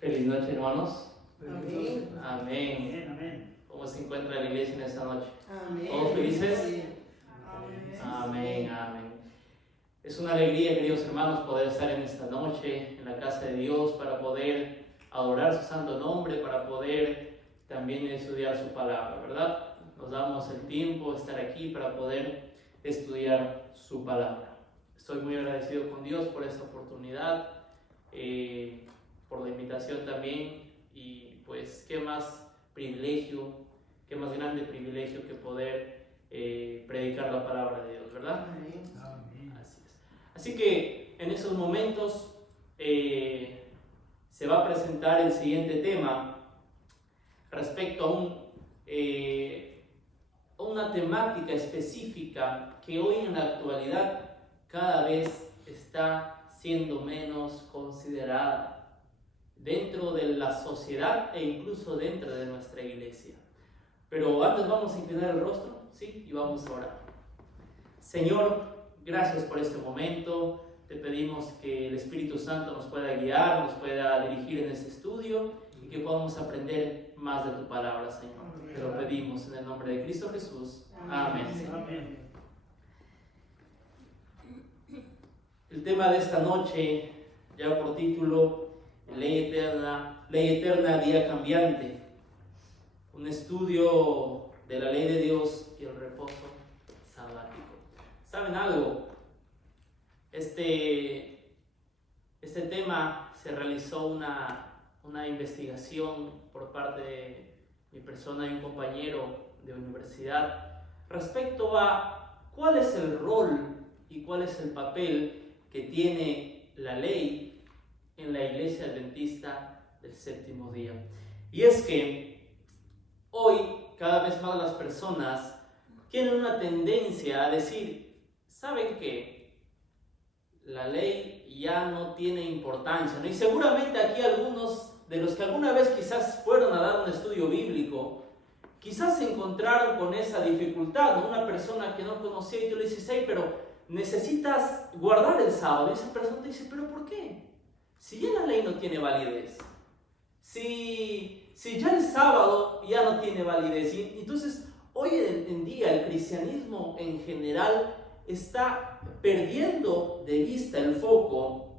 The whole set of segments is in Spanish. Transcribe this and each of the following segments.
Feliz noche, hermanos. Amén. Amén. Amén. ¿Cómo se encuentra la iglesia en esta noche? Amén. ¿Todos felices? Amén. Amén, amén. Es una alegría, queridos hermanos, poder estar en esta noche en la casa de Dios para poder adorar su santo nombre, para poder también estudiar su palabra, ¿verdad? Nos damos el tiempo de estar aquí para poder estudiar su palabra. Estoy muy agradecido con Dios por esta oportunidad, por la invitación también, y pues qué más privilegio, qué más grande privilegio que poder predicar la palabra de Dios, ¿verdad? Amén. Así es. Así que en esos momentos se va a presentar el siguiente tema respecto a una temática específica que hoy en la actualidad cada vez está siendo menos considerada dentro de la sociedad e incluso dentro de nuestra iglesia. Pero antes vamos a inclinar el rostro, ¿sí? Y vamos a orar. Señor, gracias por este momento. Te pedimos que el Espíritu Santo nos pueda guiar, nos pueda dirigir en este estudio y que podamos aprender más de tu palabra, Señor. Te lo pedimos en el nombre de Cristo Jesús. Amén. Amén. El tema de esta noche lleva por título Ley eterna, día cambiante. Un estudio de la ley de Dios y el reposo sabático. ¿Saben algo? Este tema se realizó una investigación por parte de mi persona y un compañero de universidad respecto a cuál es el rol y cuál es el papel que tiene la ley en la Iglesia Adventista del Séptimo Día. Y es que hoy cada vez más las personas tienen una tendencia a decir, ¿saben qué? La ley ya no tiene importancia, ¿no? Y seguramente aquí algunos de los que alguna vez quizás fueron a dar un estudio bíblico, quizás se encontraron con esa dificultad, ¿no? Una persona que no conocía y tú le dices, hey, pero necesitas guardar el sábado. Y esa persona te dice, ¿pero por qué? Si ya la ley no tiene validez, si ya el sábado ya no tiene validez. Y entonces, hoy en día el cristianismo en general está perdiendo de vista el foco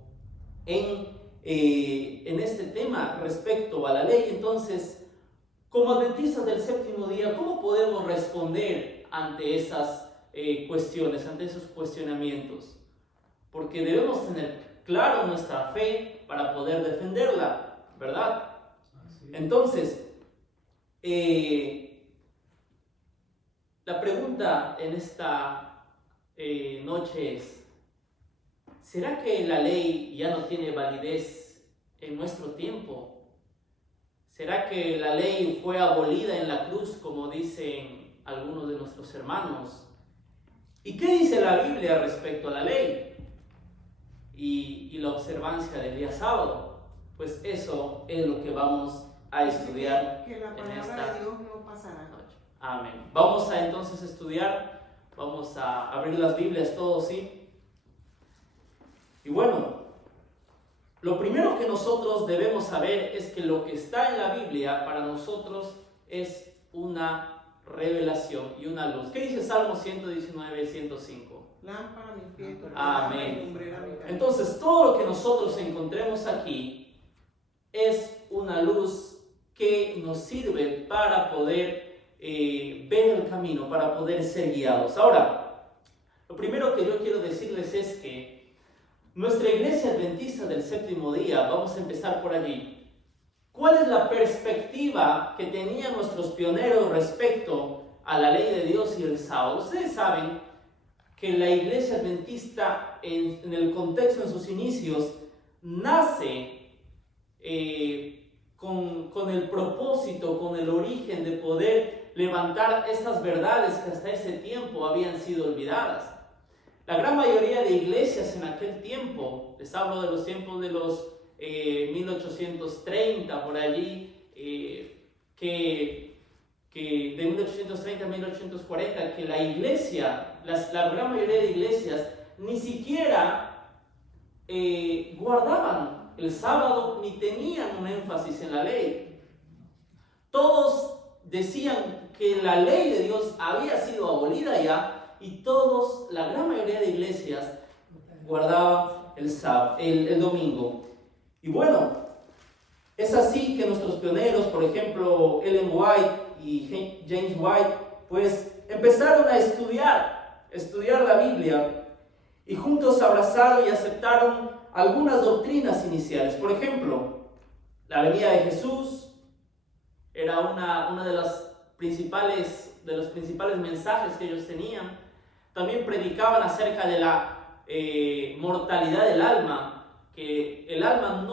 en este tema respecto a la ley. Entonces, como adventistas del séptimo día, ¿cómo podemos responder ante esas cuestiones, ante esos cuestionamientos? Porque debemos tener claro nuestra fe para poder defenderla, ¿verdad? Entonces, la pregunta en esta noche es, ¿será que la ley ya no tiene validez en nuestro tiempo? ¿Será que la ley fue abolida en la cruz, como dicen algunos de nuestros hermanos? ¿Y qué dice la Biblia respecto a la ley y la observancia del día sábado? Pues eso es lo que vamos a estudiar que la en palabra esta de Dios no pasará. noche. Amén. Vamos a entonces estudiar, vamos a abrir las Biblias todos, ¿sí? Y bueno, lo primero que nosotros debemos saber es que lo que está en la Biblia para nosotros es una revelación y una luz. ¿Qué dice Salmo 119, 105? Lámpara a mis pies, Amén. lumbrera a mi camino. Entonces, todo lo que nosotros encontremos aquí es una luz que nos sirve para poder ver el camino, para poder ser guiados. Ahora, lo primero que yo quiero decirles es que nuestra iglesia adventista del séptimo día, vamos a empezar por allí. ¿Cuál es la perspectiva que tenían nuestros pioneros respecto a la ley de Dios y el sábado? Ustedes saben que la iglesia adventista en el contexto, en sus inicios, nace con el propósito, con el origen de poder levantar estas verdades que hasta ese tiempo habían sido olvidadas. La gran mayoría de iglesias en aquel tiempo, les hablo de los tiempos de los 1830 por allí, que de 1830 a 1840, que la iglesia, la gran mayoría de iglesias ni siquiera guardaban el sábado ni tenían un énfasis en la ley. Todos decían que la ley de Dios había sido abolida ya, y todos, la gran mayoría de iglesias, guardaban el domingo. Y bueno, es así que nuestros pioneros, por ejemplo, Ellen White y James White, pues empezaron a estudiar la Biblia, y juntos abrazaron y aceptaron algunas doctrinas iniciales. Por ejemplo, la venida de Jesús era una de los principales mensajes que ellos tenían. También predicaban acerca de la mortalidad del alma, que el alma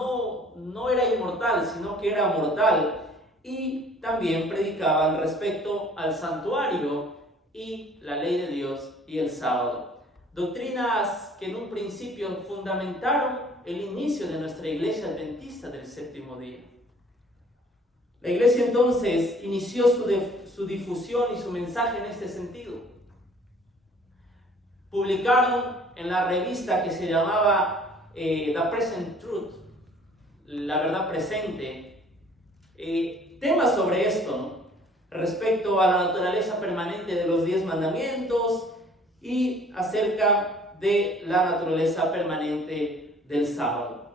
no era inmortal, sino que era mortal. Y también predicaban respecto al santuario y la ley de Dios y el sábado. Doctrinas que en un principio fundamentaron el inicio de nuestra iglesia adventista del séptimo día. La iglesia entonces inició su difusión y su mensaje en este sentido. Publicaron en la revista que se llamaba The Present Truth, la verdad presente, temas sobre esto, ¿no? Respecto a la naturaleza permanente de los 10 mandamientos y acerca de la naturaleza permanente del sábado.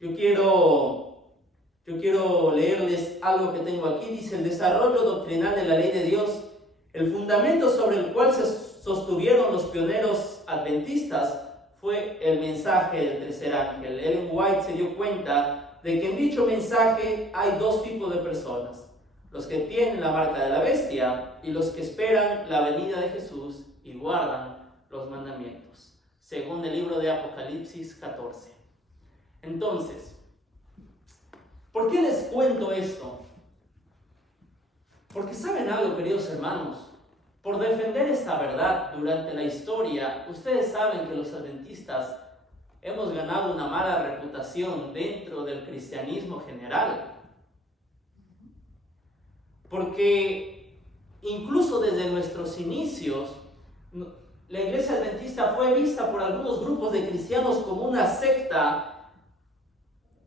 Yo quiero leerles algo que tengo aquí. Dice: el desarrollo doctrinal de la ley de Dios, el fundamento sobre el cual se sostuvieron los pioneros adventistas, fue el mensaje del tercer ángel. Ellen White se dio cuenta de que en dicho mensaje hay dos tipos de personas: los que tienen la marca de la bestia y los que esperan la venida de Jesús y guardan los mandamientos, según el libro de Apocalipsis 14. Entonces, ¿por qué les cuento esto? Porque ¿saben algo, queridos hermanos? Por defender esta verdad durante la historia, ustedes saben que los adventistas hemos ganado una mala reputación dentro del cristianismo general. Porque incluso desde nuestros inicios, la iglesia adventista fue vista por algunos grupos de cristianos como una secta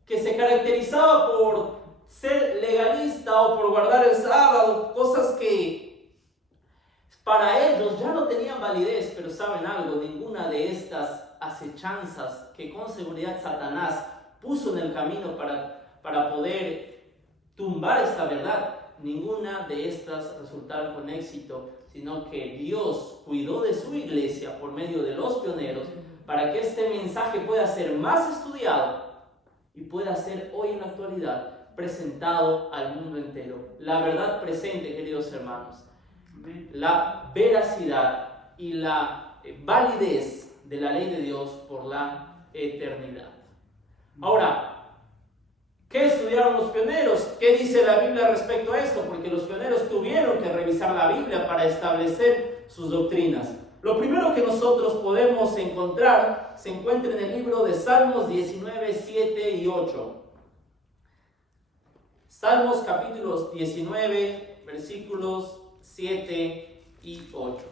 que se caracterizaba por ser legalista o por guardar el sábado, cosas que para ellos ya no tenían validez. Pero ¿saben algo? Ninguna de estas acechanzas que con seguridad Satanás puso en el camino para poder tumbar esta verdad, ninguna de estas resultaron con éxito, sino que Dios cuidó de su iglesia por medio de los pioneros para que este mensaje pueda ser más estudiado y pueda ser hoy en la actualidad presentado al mundo entero. La verdad presente, queridos hermanos, la veracidad y la validez de la ley de Dios por la eternidad. Ahora, ¿qué estudiaron los pioneros? ¿Qué dice la Biblia respecto a esto? Porque los pioneros tuvieron que revisar la Biblia para establecer sus doctrinas. Lo primero que nosotros podemos encontrar se encuentra en el libro de Salmos 19, 7 y 8. Salmos capítulos 19, versículos 7 y 8.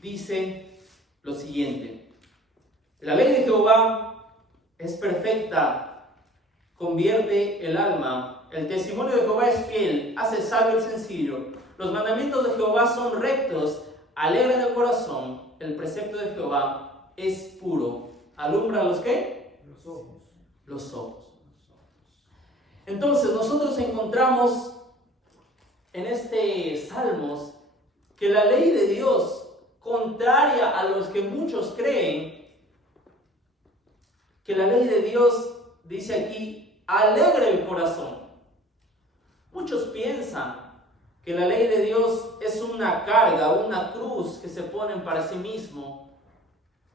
Dice lo siguiente: la ley de Jehová es perfecta, convierte el alma. El testimonio de Jehová es fiel, hace sabio el sencillo. Los mandamientos de Jehová son rectos, alegran el corazón. El precepto de Jehová es puro. ¿Alumbra los qué? Los ojos. Los ojos. Entonces nosotros encontramos en este Salmos que la ley de Dios, contraria a los que muchos creen, que la ley de Dios, dice aquí, alegra el corazón. Muchos piensan que la ley de Dios es una carga, una cruz que se ponen para sí mismo.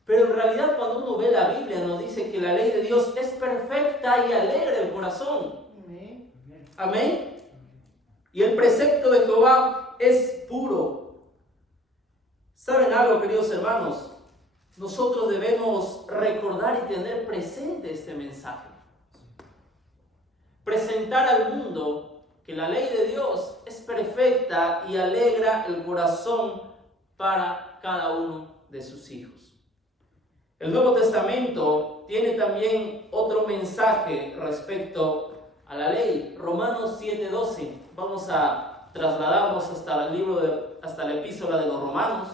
Pero en realidad cuando uno ve la Biblia nos dice que la ley de Dios es perfecta y alegra el corazón. Amén. Amén. Y el precepto de Jehová es puro. ¿Saben algo, queridos hermanos? Nosotros debemos recordar y tener presente este mensaje. Presentar al mundo que la ley de Dios es perfecta y alegra el corazón para cada uno de sus hijos. El Nuevo Testamento tiene también otro mensaje respecto a la ley. Romanos 7:12. Vamos a trasladarnos hasta la epístola de los Romanos.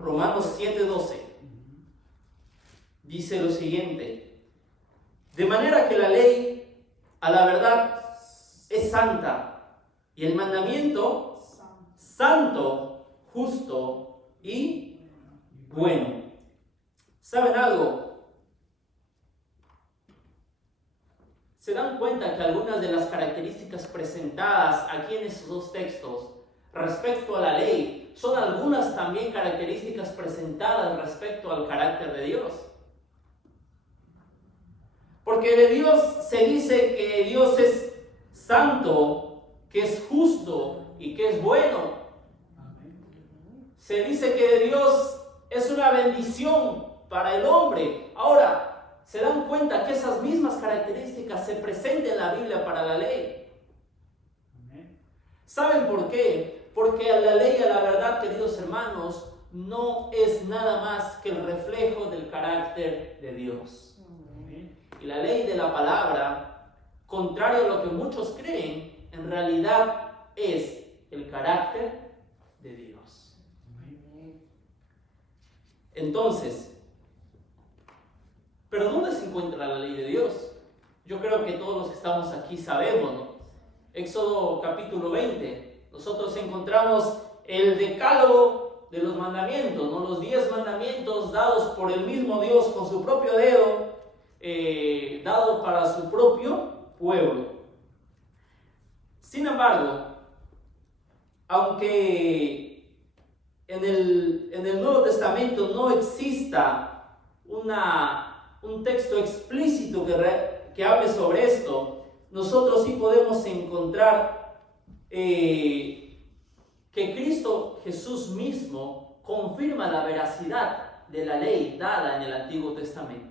Romanos 7:12 dice lo siguiente: de manera que la ley a la verdad es santa, y el mandamiento santo, justo y bueno. ¿Saben algo? ¿Se dan cuenta que algunas de las características presentadas aquí en estos dos textos respecto a la ley son algunas también características presentadas respecto al carácter de Dios? Porque de Dios se dice que Dios es santo, que es justo y que es bueno. Se dice que de Dios es una bendición para el hombre. Ahora, ¿se dan cuenta que esas mismas características se presentan en la Biblia para la ley? ¿Saben por qué? Porque la ley, a la verdad, queridos hermanos, no es nada más que el reflejo del carácter de Dios. Y la ley de la palabra, contrario a lo que muchos creen, en realidad es el carácter de Dios. Entonces, ¿pero dónde se encuentra la ley de Dios? Yo creo que todos los que estamos aquí sabemos, ¿no? Éxodo capítulo 20, nosotros encontramos el decálogo de los mandamientos, ¿no? Los 10 mandamientos dados por el mismo Dios con su propio dedo, dado para su propio pueblo. Sin embargo, aunque en el Nuevo Testamento no exista un texto explícito que hable sobre esto, nosotros sí podemos encontrar que Cristo Jesús mismo confirma la veracidad de la ley dada en el Antiguo Testamento.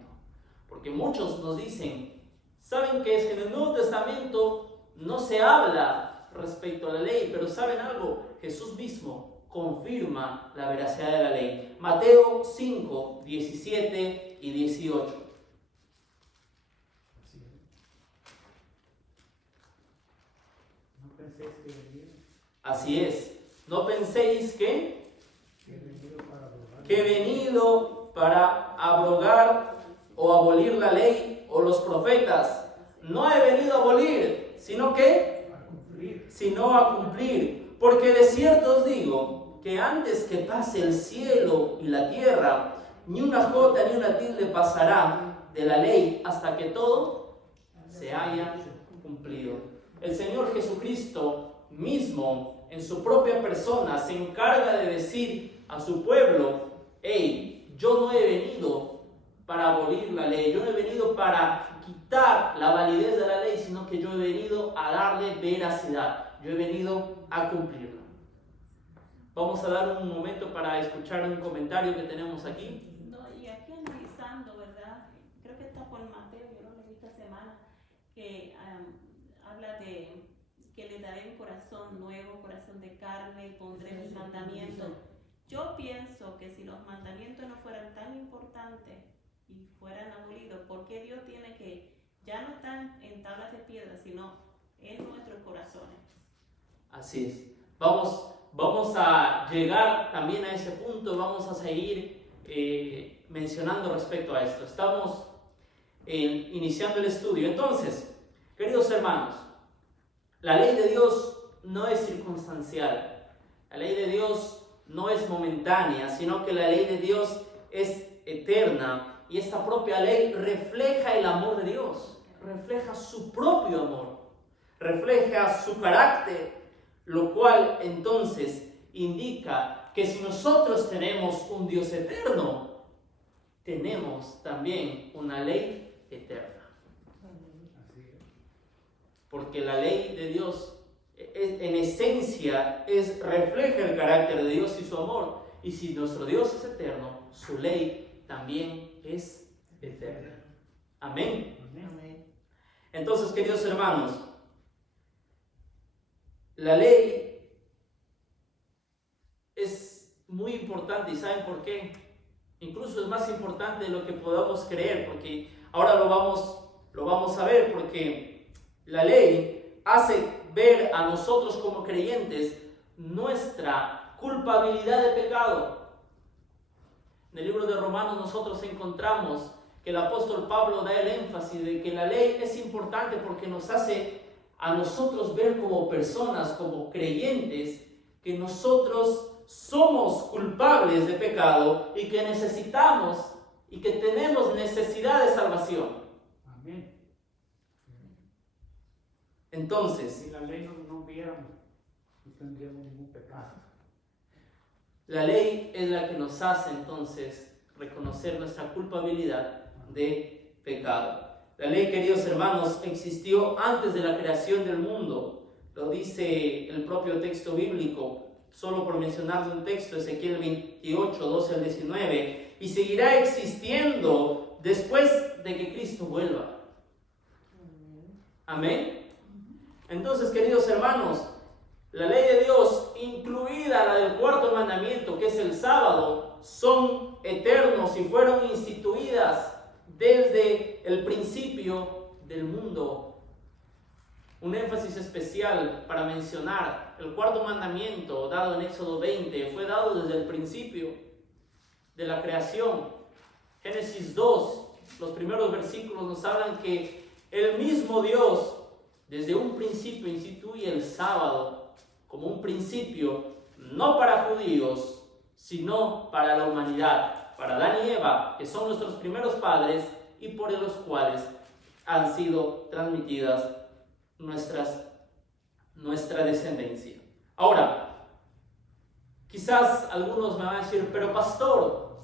Porque muchos nos dicen, ¿saben qué? Es que en el Nuevo Testamento no se habla respecto a la ley, pero ¿saben algo? Jesús mismo confirma la veracidad de la ley. Mateo 5, 17 y 18. Así es. No penséis que he venido para abrogar o abolir la ley o los profetas. No he venido a abolir, sino que a cumplir. Porque de cierto os digo que antes que pase el cielo y la tierra, ni una jota ni una tilde pasará de la ley hasta que todo se haya cumplido. El Señor Jesucristo mismo, en su propia persona, se encarga de decir a su pueblo: hey, yo no he venido para abolir la ley, yo no he venido para quitar la validez de la ley, sino que yo he venido a darle veracidad, yo he venido a cumplirla. Vamos a dar un momento para escuchar un comentario que tenemos aquí. No, y aquí analizando, ¿verdad? Creo que está por Mateo, yo lo leí esta semana, que habla de que le daré un corazón nuevo, corazón de carne, y pondré mis mandamientos. Yo pienso que si los mandamientos no fueran tan importantes y fueran abolidos, ¿por qué Dios tiene que, ya no están en tablas de piedra, sino en nuestros corazones? Así es. Vamos a llegar también a ese punto, vamos a seguir mencionando respecto a esto. Estamos iniciando el estudio. Entonces, queridos hermanos, la ley de Dios no es circunstancial. La ley de Dios no es momentánea, sino que la ley de Dios es eterna. Y esta propia ley refleja el amor de Dios, refleja su propio amor, refleja su carácter, lo cual entonces indica que si nosotros tenemos un Dios eterno, tenemos también una ley eterna. Porque la ley de Dios en esencia refleja el carácter de Dios y su amor. Y si nuestro Dios es eterno, su ley también es eterna. Amén. Amén. Entonces, queridos hermanos, la ley es muy importante. ¿Y saben por qué? Incluso es más importante de lo que podamos creer, porque ahora lo vamos a ver, porque la ley hace ver a nosotros como creyentes nuestra culpabilidad de pecado. En el libro de Romanos nosotros encontramos que el apóstol Pablo da el énfasis de que la ley es importante porque nos hace a nosotros ver como personas, como creyentes, que nosotros somos culpables de pecado y que necesitamos y que tenemos necesidad de salvación. Amén. Entonces, Si la ley no viéramos, no tendríamos ningún pecado. la ley es la que nos hace entonces reconocer nuestra culpabilidad de pecado. La ley, queridos hermanos, existió antes de la creación del mundo. Lo dice el propio texto bíblico. Solo por mencionar un texto, Ezequiel 28, 12 al 19, y seguirá existiendo después de que Cristo vuelva. Amén. Entonces, queridos hermanos, la ley de Dios, incluida la del cuarto mandamiento, que es el sábado, son eternos y fueron instituidas desde el principio del mundo. Un énfasis especial para mencionar el cuarto mandamiento dado en Éxodo 20 fue dado desde el principio de la creación. Génesis 2, los primeros versículos nos hablan que el mismo Dios desde un principio instituye el sábado como un principio no para judíos, sino para la humanidad, para Adán y Eva, que son nuestros primeros padres y por los cuales han sido transmitidas nuestra descendencia. Ahora, quizás algunos me van a decir, pero pastor,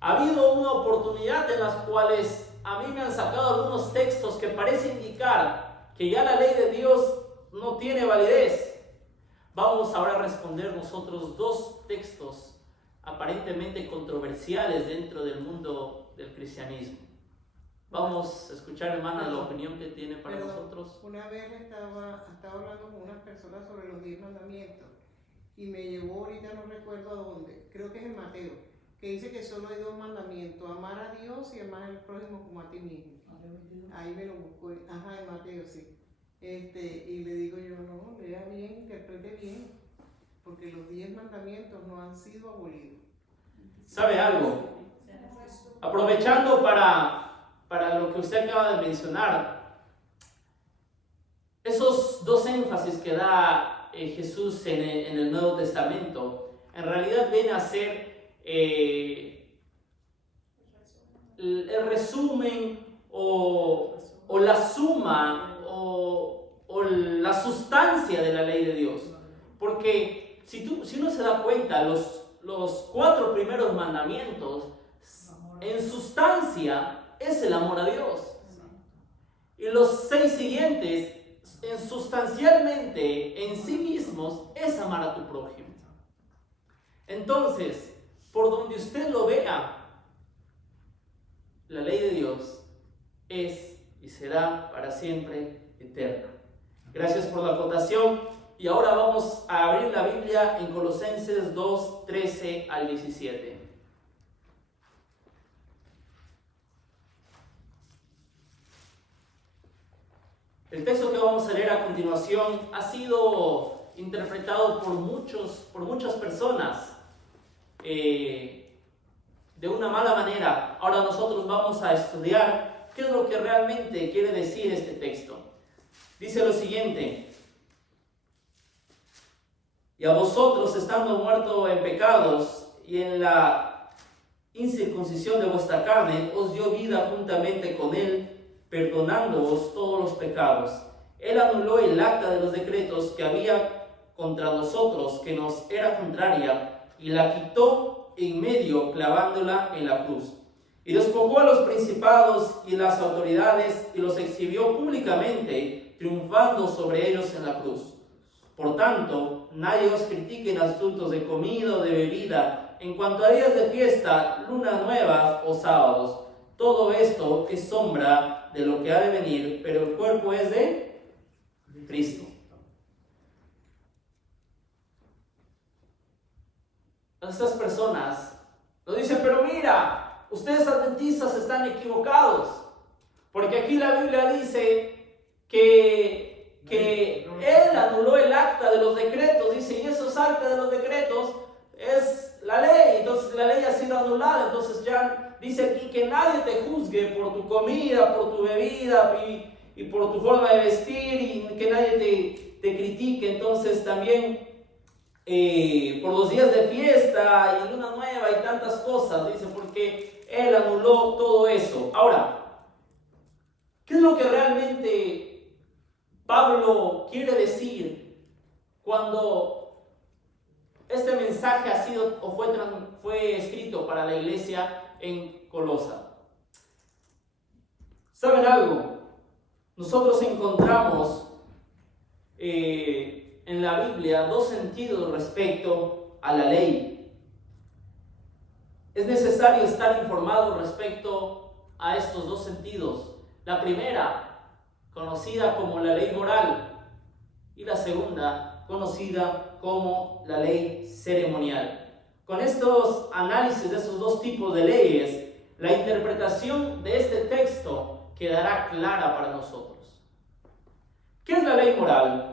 ha habido una oportunidad en las cuales a mí me han sacado algunos textos que parecen indicar que ya la ley de Dios no tiene validez. Vamos ahora a responder nosotros dos textos aparentemente controversiales dentro del mundo del cristianismo. Vamos a escuchar, hermana, la opinión que tiene para nosotros. Una vez estaba hablando con unas personas sobre los 10 mandamientos y me llevó, ahorita no recuerdo a dónde, creo que es en Mateo, que dice que solo hay 2 mandamientos, amar a Dios y amar al prójimo como a ti mismo. Ahí me lo buscó, en Mateo, sí. Y le digo yo, no, lea bien, interprete bien, porque los 10 mandamientos no han sido abolidos. ¿Sabe algo? Aprovechando para lo que usted acaba de mencionar, esos dos énfasis que da Jesús en el Nuevo Testamento, en realidad viene a ser el resumen o la suma o la sustancia de la ley de Dios. Porque si uno se da cuenta, los 4 primeros mandamientos, en sustancia, es el amor a Dios. Y los 6 siguientes, sustancialmente, en sí mismos, es amar a tu prójimo. Entonces, por donde usted lo vea, la ley de Dios es y será para siempre eterna. Gracias por la acotación. Y ahora vamos a abrir la Biblia en Colosenses 2, 13 al 17. El texto que vamos a leer a continuación ha sido interpretado por muchas personas de una mala manera. Ahora nosotros vamos a estudiar qué es lo que realmente quiere decir este texto. Dice lo siguiente: y a vosotros, estando muertos en pecados y en la incircuncisión de vuestra carne, os dio vida juntamente con él, perdonándoos todos los pecados. Él anuló el acta de los decretos que había contra nosotros, que nos era contraria, y la quitó en medio, clavándola en la cruz. Y despojó a los principados y las autoridades, y los exhibió públicamente, triunfando sobre ellos en la cruz. Por tanto, nadie os critique en asuntos de comida o de bebida, en cuanto a días de fiesta, lunas nuevas o sábados. Todo esto es sombra de lo que ha de venir, pero el cuerpo es de Cristo. Estas personas nos dicen, pero mira, ustedes adventistas están equivocados, porque aquí la Biblia dice que Él anuló el acta de los decretos, dice, y esos actas de los decretos es la ley, entonces la ley ha sido anulada, entonces ya dice aquí que nadie te juzgue por tu comida, por tu bebida y por tu forma de vestir, y que nadie te critique. Entonces también por los días de fiesta y luna nueva y tantas cosas, dice, porque Él anuló todo eso. Ahora, ¿qué es lo que realmente Pablo quiere decir cuando este mensaje ha sido o fue escrito para la iglesia en Colosa? ¿Saben algo? Nosotros encontramos en la Biblia dos sentidos respecto a la ley. Es necesario estar informado respecto a estos dos sentidos. La primera, conocida como la ley moral, y la segunda, conocida como la ley ceremonial. Con estos análisis de estos dos tipos de leyes, la interpretación de este texto quedará clara para nosotros. ¿Qué es la ley moral?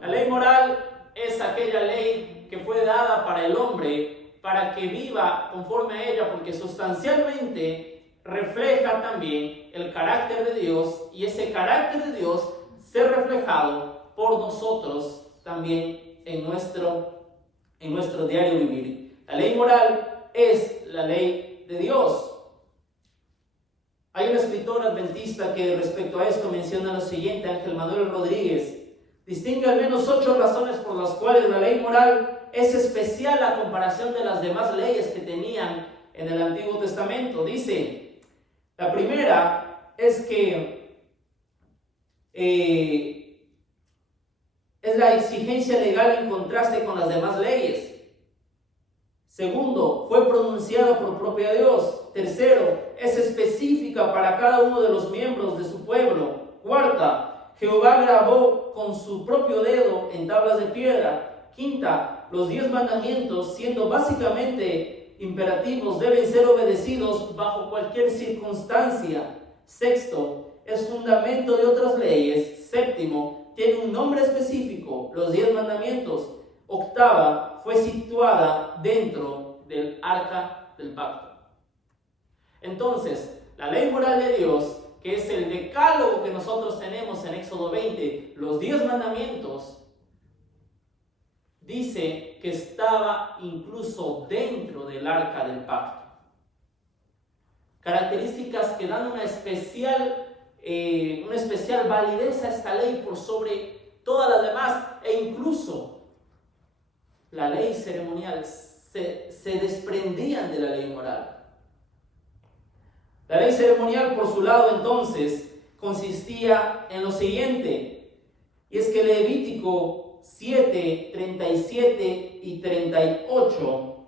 La ley moral es aquella ley que fue dada para el hombre para que viva conforme a ella, porque sustancialmente refleja también el carácter de Dios, y ese carácter de Dios ser reflejado por nosotros también en nuestro diario vivir. La ley moral es la ley de Dios. Hay un escritor adventista que respecto a esto menciona lo siguiente, Ángel Manuel Rodríguez. Distingue al menos 8 razones por las cuales la ley moral es especial a comparación de las demás leyes que tenían en el Antiguo Testamento. Dice, la primera es que es la exigencia legal en contraste con las demás leyes. Segundo, fue pronunciada por propio Dios. Tercero, es específica para cada uno de los miembros de su pueblo. Cuarta, Jehová grabó con su propio dedo en tablas de piedra. Quinta, los 10 mandamientos, siendo básicamente imperativos, deben ser obedecidos bajo cualquier circunstancia. Sexto, es fundamento de otras leyes. Séptimo, tiene un nombre específico, los 10 mandamientos. Octava, fue situada dentro del arca del pacto. Entonces, la ley moral de Dios, que es el decálogo que nosotros tenemos en Éxodo 20, los 10 mandamientos, dice que estaba incluso dentro del arca del pacto. Características que dan una especial validez a esta ley por sobre todas las demás, e incluso la ley ceremonial se desprendían de la ley moral. La ley ceremonial, por su lado, entonces, consistía en lo siguiente, y es que Levítico 7, 37 y 38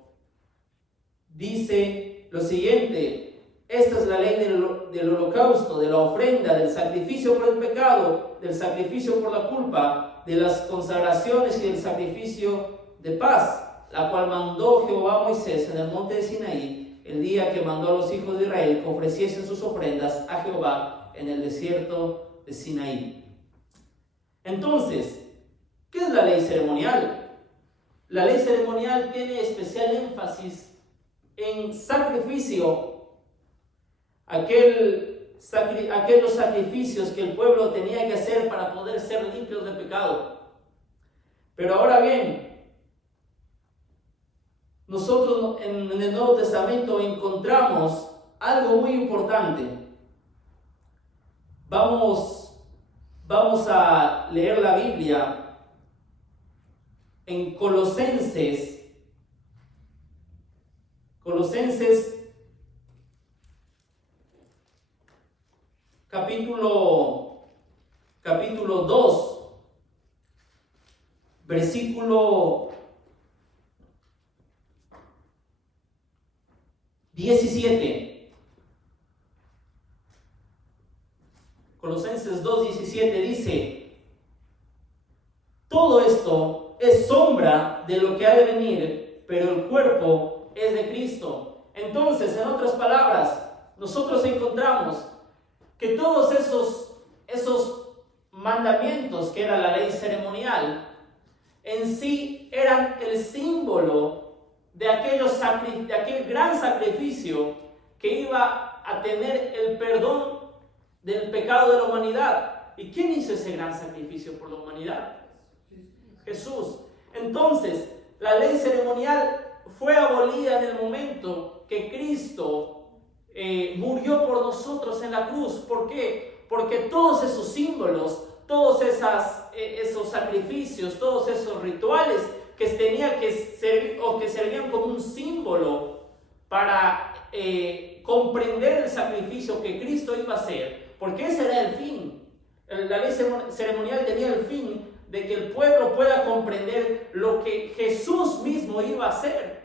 dice lo siguiente: esta es la ley del holocausto, de la ofrenda, del sacrificio por el pecado, del sacrificio por la culpa, de las consagraciones y del sacrificio de paz, la cual mandó Jehová a Moisés en el monte de Sinaí, el día que mandó a los hijos de Israel que ofreciesen sus ofrendas a Jehová en el desierto de Sinaí. Entonces, ¿qué es la ley ceremonial? La ley ceremonial tiene especial énfasis en sacrificio, aquellos sacrificios que el pueblo tenía que hacer para poder ser limpios de pecado. Pero ahora bien, nosotros en el Nuevo Testamento encontramos algo muy importante. Vamos a leer la Biblia en Colosenses capítulo 2, versículo 17. Colosenses 2:17 dice: todo esto es sombra de lo que ha de venir, pero el cuerpo es de Cristo. Entonces, en otras palabras, nosotros encontramos que todos esos mandamientos que era la ley ceremonial en sí eran el símbolo de aquel gran sacrificio que iba a tener el perdón del pecado de la humanidad. ¿Y quién hizo ese gran sacrificio por la humanidad? Jesús. Entonces, la ley ceremonial fue abolida en el momento que Cristo murió por nosotros en la cruz. ¿Por qué? Porque todos esos símbolos, todos esos sacrificios, todos esos rituales que tenían que servir o que servían como un símbolo para comprender el sacrificio que Cristo iba a hacer, porque ese era el fin. La ley ceremonial tenía el fin de que el pueblo pueda comprender lo que Jesús mismo iba a hacer.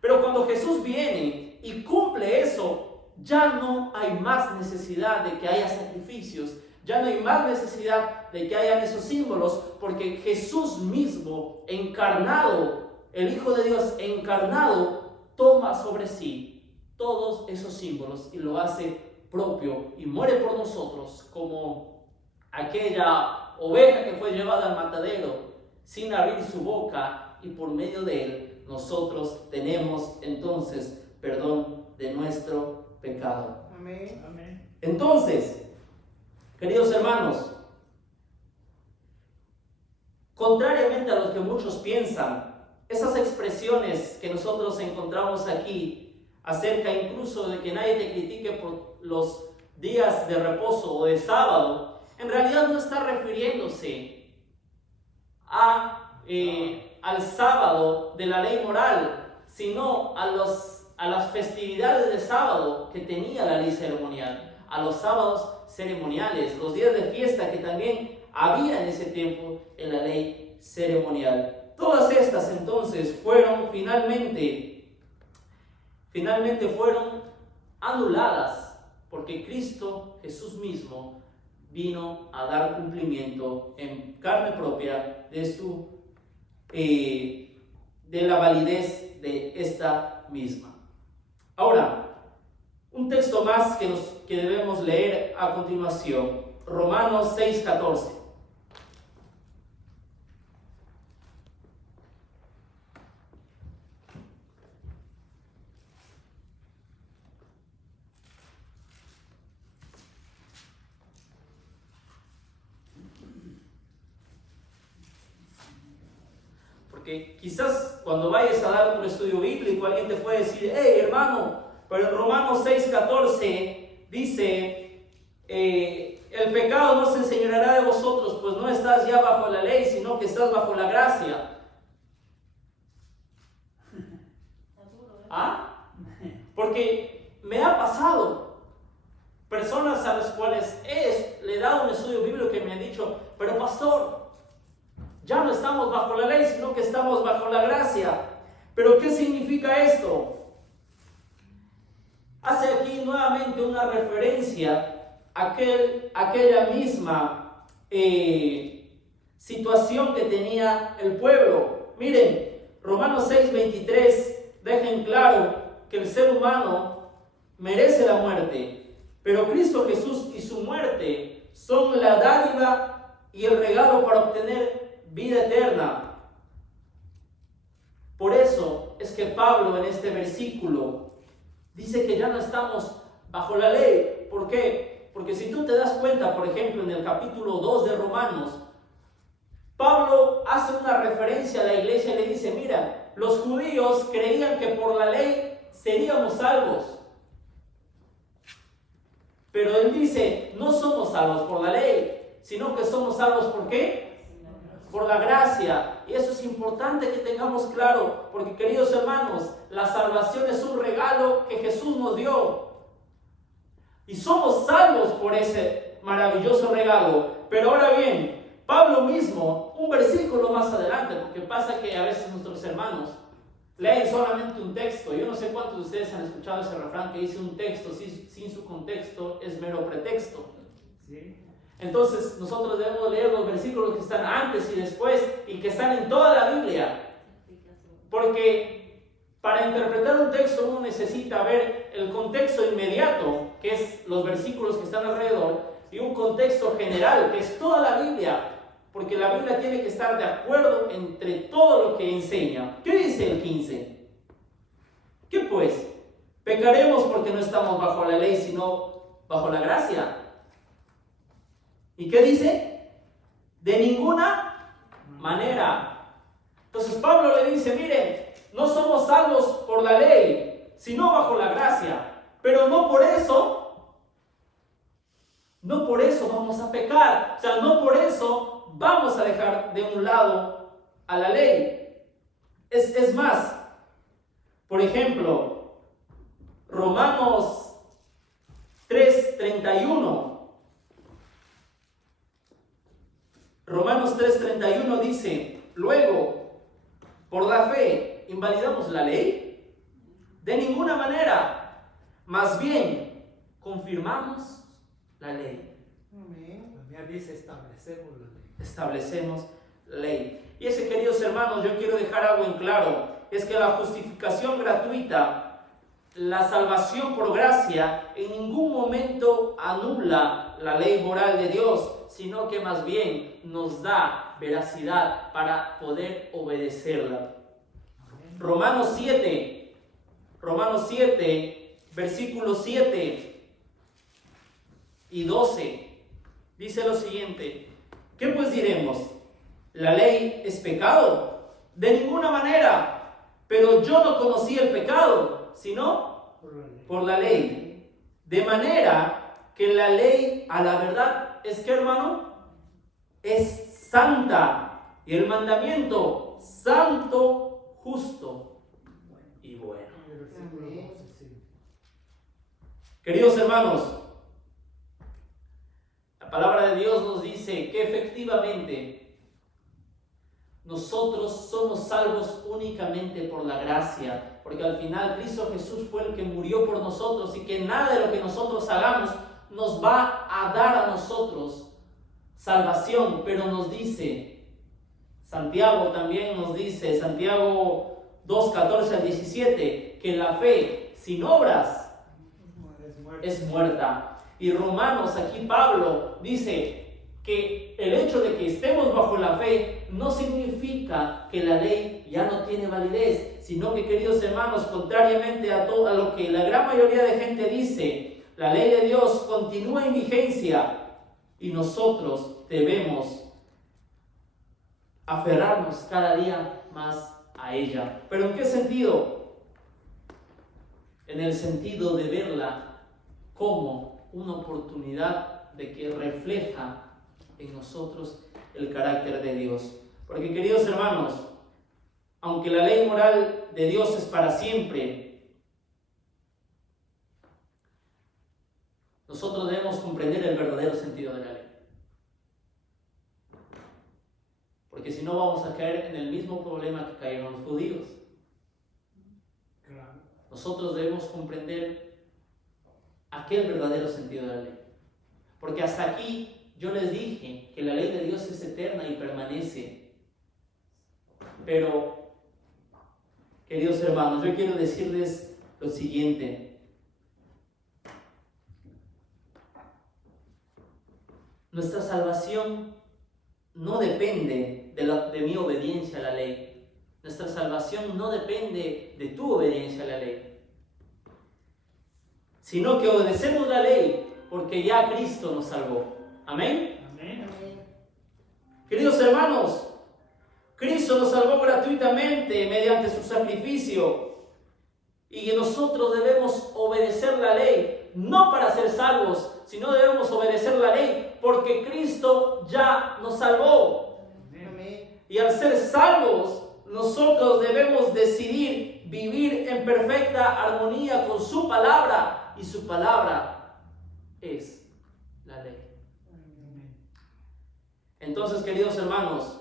Pero cuando Jesús viene y cumple eso, ya no hay más necesidad de que haya sacrificios, ya no hay más necesidad de que hayan esos símbolos, porque Jesús mismo, encarnado, el Hijo de Dios encarnado, toma sobre sí todos esos símbolos y lo hace propio y muere por nosotros como aquella oveja que fue llevada al matadero sin abrir su boca, y por medio de él nosotros tenemos entonces perdón de nuestro pecado. Amén. Amén. Entonces, queridos hermanos, contrariamente a lo que muchos piensan, esas expresiones que nosotros encontramos aquí acerca incluso de que nadie te critique por los días de reposo o de sábado, en realidad no está refiriéndose al sábado de la ley moral, sino a las festividades de sábado que tenía la ley ceremonial, a los sábados ceremoniales, los días de fiesta que también había en ese tiempo en la ley ceremonial. Todas estas entonces fueron finalmente fueron anuladas, porque Cristo Jesús mismo vino a dar cumplimiento en carne propia de la validez de esta misma. Ahora, un texto más que debemos leer a continuación, Romanos 6:14. Porque quizás cuando vayas a dar un estudio bíblico, alguien te puede decir: hey hermano, pero en Romanos 6:14 dice, el pecado no se enseñoreará de vosotros, pues no estás ya bajo la ley, sino que estás bajo la gracia. ¿Ah? Porque me ha pasado personas a las cuales le he dado un estudio bíblico que me han dicho: pero pastor, ya no estamos bajo la ley, sino que estamos bajo la gracia. ¿Pero qué significa esto? Hace aquí nuevamente una referencia a aquella misma situación que tenía el pueblo. Miren, Romanos 6:23 dejen claro que el ser humano merece la muerte, pero Cristo Jesús y su muerte son la dádiva y el regalo para obtener vida eterna. Por eso es que Pablo en este versículo dice que ya no estamos bajo la ley. ¿Por qué? Porque si tú te das cuenta, por ejemplo, en el capítulo 2 de Romanos, Pablo hace una referencia a la iglesia y le dice: mira, los judíos creían que por la ley seríamos salvos. Pero él dice: no somos salvos por la ley, sino que somos salvos ¿por qué? Por la gracia. Y eso es importante que tengamos claro, porque queridos hermanos, la salvación es un regalo que Jesús nos dio. Y somos salvos por ese maravilloso regalo. Pero ahora bien, Pablo mismo, un versículo más adelante, porque pasa que a veces nuestros hermanos leen solamente un texto. Yo no sé cuántos de ustedes han escuchado ese refrán que dice: un texto sin su contexto es mero pretexto. Sí. Entonces nosotros debemos leer los versículos que están antes y después y que están en toda la Biblia, porque para interpretar un texto uno necesita ver el contexto inmediato, que es los versículos que están alrededor, y un contexto general, que es toda la Biblia, porque la Biblia tiene que estar de acuerdo entre todo lo que enseña. ¿Qué dice el 15? ¿Qué pues? ¿Pecaremos porque no estamos bajo la ley, sino bajo la gracia? ¿Y qué dice? De ninguna manera. Entonces Pablo le dice: miren, no somos salvos por la ley, sino bajo la gracia. Pero no por eso vamos a pecar. O sea, no por eso vamos a dejar de un lado a la ley. Es más, por ejemplo, Romanos 3:31. Romanos 3:31 dice: luego, por la fe, ¿invalidamos la ley? De ninguna manera. Más bien, confirmamos la ley. Amén. La mía dice: establecemos la ley. Establecemos la ley. Y ese, queridos hermanos, yo quiero dejar algo en claro: es que la justificación gratuita, la salvación por gracia, en ningún momento anula la ley moral de Dios, sino que más bien nos da veracidad para poder obedecerla. Romanos 7, versículos 7 y 12, dice lo siguiente: ¿qué pues diremos? ¿La ley es pecado? De ninguna manera, pero yo no conocí el pecado, sino por la ley. De manera que la ley, a la verdad, es que, hermano, es santa, y el mandamiento santo, justo y bueno. Queridos hermanos, la palabra de Dios nos dice que efectivamente nosotros somos salvos únicamente por la gracia, porque al final Cristo Jesús fue el que murió por nosotros, y que nada de lo que nosotros hagamos nos va a dar a nosotros salvación. Pero nos dice, Santiago también nos dice, Santiago 2:14-17, que la fe sin obras es muerta. Y Romanos, aquí Pablo dice que el hecho de que estemos bajo la fe no significa que la ley ya no tiene validez, sino que, queridos hermanos, contrariamente a lo que la gran mayoría de gente dice, la ley de Dios continúa en vigencia y nosotros debemos aferrarnos cada día más a ella. ¿Pero en qué sentido? En el sentido de verla como una oportunidad de que refleja en nosotros el carácter de Dios. Porque, queridos hermanos, aunque la ley moral de Dios es para siempre, nosotros debemos comprender el verdadero sentido de la ley. Porque si no, vamos a caer en el mismo problema que cayeron los judíos. Claro. Nosotros debemos comprender aquel verdadero sentido de la ley. Porque hasta aquí yo les dije que la ley de Dios es eterna y permanece. Pero, queridos hermanos, yo quiero decirles lo siguiente. Nuestra salvación no depende de mi obediencia a la ley. Nuestra salvación no depende de tu obediencia a la ley, sino que obedecemos la ley porque ya Cristo nos salvó. Amén. Amén. Queridos hermanos, Cristo nos salvó gratuitamente mediante su sacrificio, y nosotros debemos obedecer la ley, no para ser salvos, sino debemos obedecer la ley porque Cristo ya nos salvó. Amén. Y al ser salvos, nosotros debemos decidir vivir en perfecta armonía con su palabra, y su palabra es la ley. Entonces, queridos hermanos,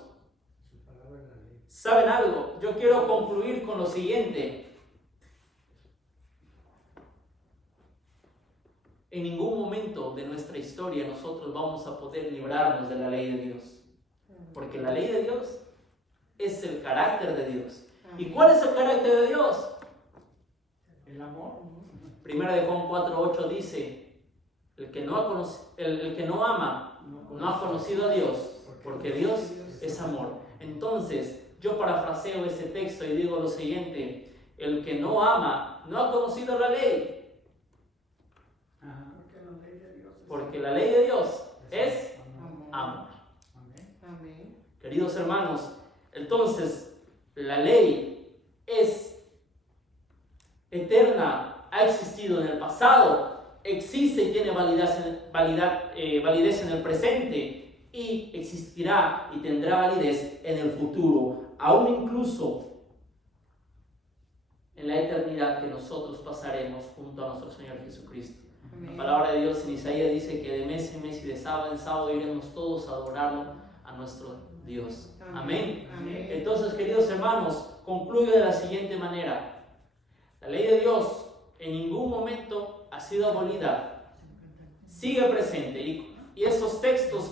¿Saben algo? Yo quiero concluir con lo siguiente. En ningún momento de nuestra historia nosotros vamos a poder librarnos de la ley de Dios. Porque la ley de Dios es el carácter de Dios. ¿Y cuál es el carácter de Dios? El amor. Primera de Juan 4:8 dice, el que no ama no ha conocido a Dios, porque Dios es amor. Entonces, yo parafraseo ese texto y digo lo siguiente: el que no ama no ha conocido la ley, porque la ley de Dios es amor. Amén. Queridos hermanos, entonces la ley es eterna, ha existido en el pasado, existe y tiene validez en el presente, y existirá y tendrá validez en el futuro, aún incluso en la eternidad que nosotros pasaremos junto a nuestro Señor Jesucristo. Amén. La palabra de Dios en Isaías dice que de mes en mes y de sábado en sábado iremos todos a adorarlo a nuestro Dios. Amén. Amén. Entonces, queridos hermanos, concluyo de la siguiente manera: la ley de Dios en ningún momento ha sido abolida, sigue presente, y esos textos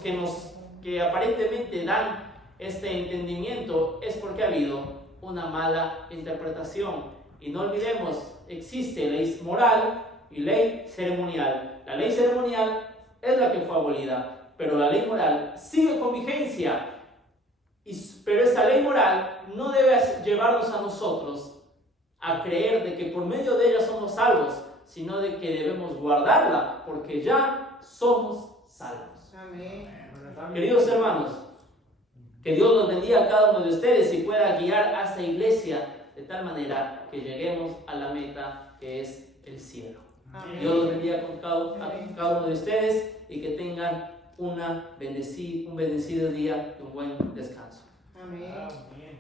que aparentemente dan este entendimiento es porque ha habido una mala interpretación. Y no olvidemos, existe ley moral y ley ceremonial. La ley ceremonial es la que fue abolida, pero la ley moral sigue con vigencia. Pero esta ley moral no debe llevarnos a nosotros a creer de que por medio de ella somos salvos, sino de que debemos guardarla, porque ya somos salvos. Amén. Queridos hermanos, que Dios los bendiga a cada uno de ustedes y pueda guiar a esta iglesia de tal manera que lleguemos a la meta, que es el cielo. Amén. Dios los bendiga a cada uno de ustedes y que tengan un bendecido día y un buen descanso. Amén. Amén.